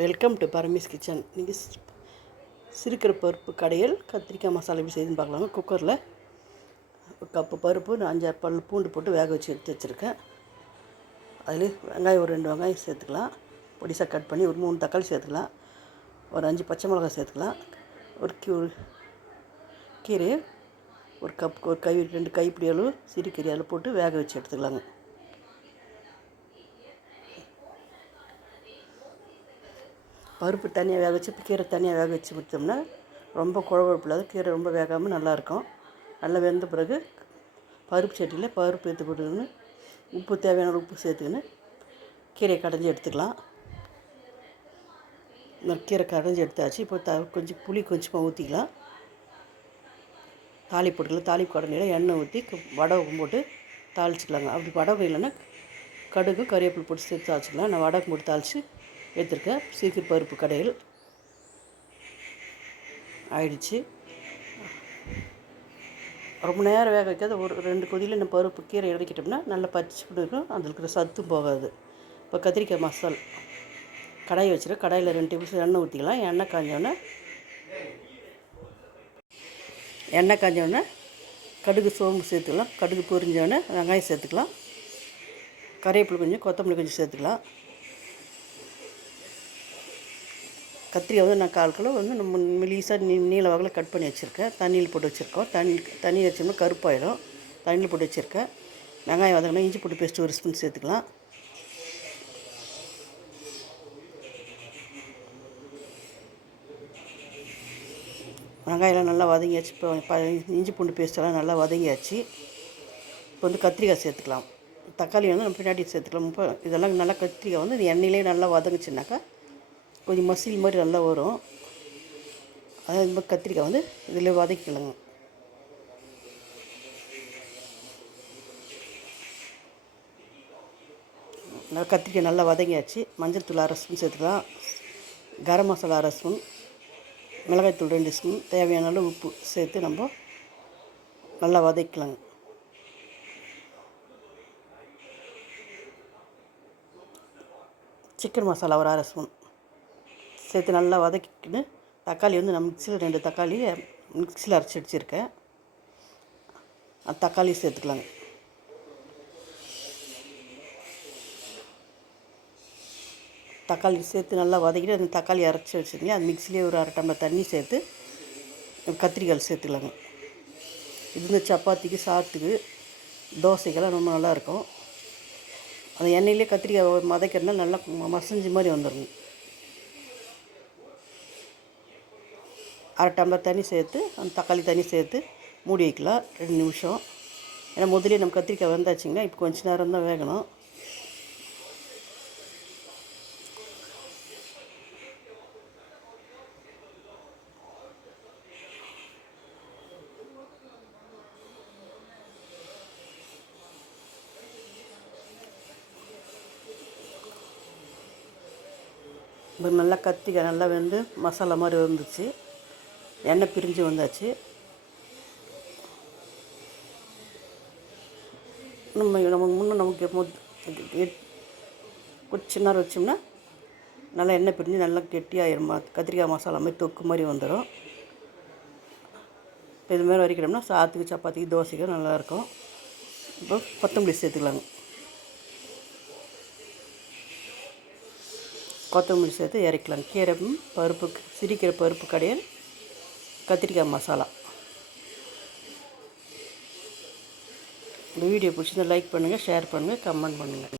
Welcome to Paramesh kitchen. நீங்கள் சிறுக்கிற பருப்பு கடையில் கத்திரிக்காய் மசாலா எப்படி செய்யுதுன்னு பார்க்கலாங்க குக்கரில் ஒரு கப்பு பருப்பு நான் அஞ்சாறு பல் பூண்டு போட்டு வேக வச்சு எடுத்து வச்சுருக்கேன். அதில் வெங்காயம் ஒரு ரெண்டு வெங்காயம் சேர்த்துக்கலாம். பொடிசாக கட் பண்ணி ஒரு மூணு தக்காளி சேர்த்துக்கலாம். ஒரு அஞ்சு பச்சை மிளகாய் சேர்த்துக்கலாம். ஒரு கீ ஒரு கீரையை ஒரு கப் ஒரு கை ரெண்டு கைப்பிடி அளவு சிறுகீரை அதில் போட்டு வேக வச்சு எடுத்துக்கலாங்க. பருப்பு தனியாக வேக வச்சு கீரை தனியாக வேக வச்சு விட்டோம்னா ரொம்ப குழகுழப்பு இல்லாத கீரை ரொம்ப வேகாமல் நல்லாயிருக்கும். நல்லா வெந்த பிறகு பருப்பு சட்டியில் பருப்பு எடுத்து போட்டுக்கின்னு உப்பு தேவையான உப்பு சேர்த்துக்கின்னு கீரையை கடைஞ்சி எடுத்துக்கலாம். இந்த கீரை கடைஞ்சி எடுத்தாச்சு. இப்போ த கொஞ்சம் புளி கொஞ்சமாக ஊற்றிக்கலாம் தாளி போட்டுக்கலாம். தாலி கடைஞ்சியில் எண்ணெய் ஊற்றி வடகம் போட்டு தாளிச்சிக்கலாங்க. அப்படி வடகம் இல்லைன்னா கடுகு கறிவேப்பிலை போட்டு சேர்த்து தாளிச்சிக்கலாம். நான் வடகம் போட்டு தாளித்து எடுத்துருக்கேன். சீக்கிரம் பருப்பு கடையில். ஆயிடுச்சு. ரொம்ப நேரம் வேக வைக்காத ஒரு ரெண்டு கொதியில் இந்த பருப்பு கீரை இறக்கிட்டோம்னா நல்லா பச்சை இருக்கும். அதில் இருக்கிற சத்தும் போகாது. இப்போ கத்திரிக்காய் மசால். கடாய் வச்சுருக்கேன். கடாயில் ரெண்டு டேபிள் எண்ணெய் ஊற்றிக்கலாம் எண்ணெய் காஞ்சோடனே எண்ணெய் காஞ்சோடனே கடுகு சோம்பு சேர்த்துக்கலாம். கடுகு பொரிஞ்சோடனே வெங்காயம் சேர்த்துக்கலாம். கறிவேப்பிலை கொஞ்சம் கொத்தமல்லி கொஞ்சம் சேர்த்துக்கலாம். கத்திரிக்காய் வந்து நான் கால் கிலோ வந்து நம்ம மெலிசாக நீ நீல வகையில் கட் பண்ணி வச்சுருக்கேன். தண்ணியில் போட்டு வச்சுருக்கோம். தண்ணி தண்ணி வச்சோம்னா கருப்பாயிடும் தண்ணியில் போட்டு வச்சுருக்கேன். வெங்காயம் வதங்கினா இஞ்சி போட்டு பேஸ்ட்டு ஒரு ஸ்பூன் சேர்த்துக்கலாம். வெங்காயம்லாம் நல்லா வதங்கியாச்சு. இப்போ இஞ்சி பூண்டு பேஸ்ட்டெல்லாம் நல்லா வதங்கியாச்சு. இப்போ வந்து கத்திரிக்காய் சேர்த்துக்கலாம். தக்காளி வந்து நம்ம பின்னாடி சேர்த்துக்கலாம். இப்போ இதெல்லாம் நல்லா கத்திரிக்காய் வந்து எண்ணெயிலே நல்லா வதங்குச்சுனாக்கா கொஞ்சம் மசில் மாதிரி நல்லா வரும். அதாவது இந்த கத்திரிக்காய் வந்து இதில் வதக்கிக்கலாங்க நல்லா கத்திரிக்காய் நல்லா வதங்கியாச்சு. மஞ்சள் தூள் அரை ஸ்பூன் சேர்த்துக்கலாம். கரம் மசாலா அரை ஸ்பூன். மிளகாய்த்தூள் ரெண்டு ஸ்பூன். தேவையான அளவு உப்பு சேர்த்து நம்ம நல்லா வதக்கலாங்க சிக்கன் மசாலா ஒரு அரை ஸ்பூன். சேர்த்து நல்லா வதக்கிக்கின்னு தக்காளி வந்து நான் மிக்சியில் ரெண்டு தக்காளியை மிக்சியில் அரைச்சி வச்சுருக்கேன். அந்த தக்காளி சேர்த்துக்கலாங்க. தக்காளி சேர்த்து நல்லா வதக்கிட்டு அந்த தக்காளி அரைச்சி வச்சுருந்தீங்க அது மிக்சிலே ஒரு அரை டம்ளர் தண்ணி சேர்த்து கத்திரிக்காய் சேர்த்துக்கலாங்க. இது இந்த சப்பாத்திக்கு சாத்துக்கு தோசைக்கெல்லாம் ரொம்ப நல்லாயிருக்கும் அந்த எண்ணெயிலே கத்திரிக்காய் மதக்கிறதுனால நல்லா மசஞ்சு மாதிரி வந்துடுங்க அரை டம்ளர் தண்ணி சேர்த்து அந்த தக்காளி தண்ணி சேர்த்து மூடி வைக்கலாம். ரெண்டு நிமிஷம். ஏன்னா முதலே நம்ம கத்திரிக்காய் வந்தாச்சுங்கன்னா இப்போ கொஞ்ச நேரம் தான் வேகணும். இப்போ நல்லா கத்திரிக்காய் நல்லா வெந்து மசாலா மாதிரி வந்துச்சு எண்ணெய் பிரிஞ்சு வந்தாச்சு. நம்ம நமக்கு முன்னே நமக்கு முத் கொஞ்ச நேரம் வச்சோம்னா நல்லா எண்ணெய் பிரிஞ்சு நல்லா கெட்டியாகிருமா கத்திரிக்காய் மசாலா மாதிரி தொக்கு மாதிரி வந்துடும் இப்போ இது மாதிரி வரைக்கிறோம்னா சாத்துக்கு சப்பாத்திக்கு தோசைக்கு நல்லாயிருக்கும். இப்போ கொத்தமல்லி சேர்த்துக்கலாங்க கொத்தமல்லி சேர்த்து இறக்கலாம் கீரை பருப்பு சிரிக்கிற பருப்பு கடையை கத்திரிக்காய் மசாலா. இந்த வீடியோ பிடிச்சிருந்தா லைக் பண்ணுங்கள் ஷேர் பண்ணுங்கள் கமெண்ட் பண்ணுங்கள்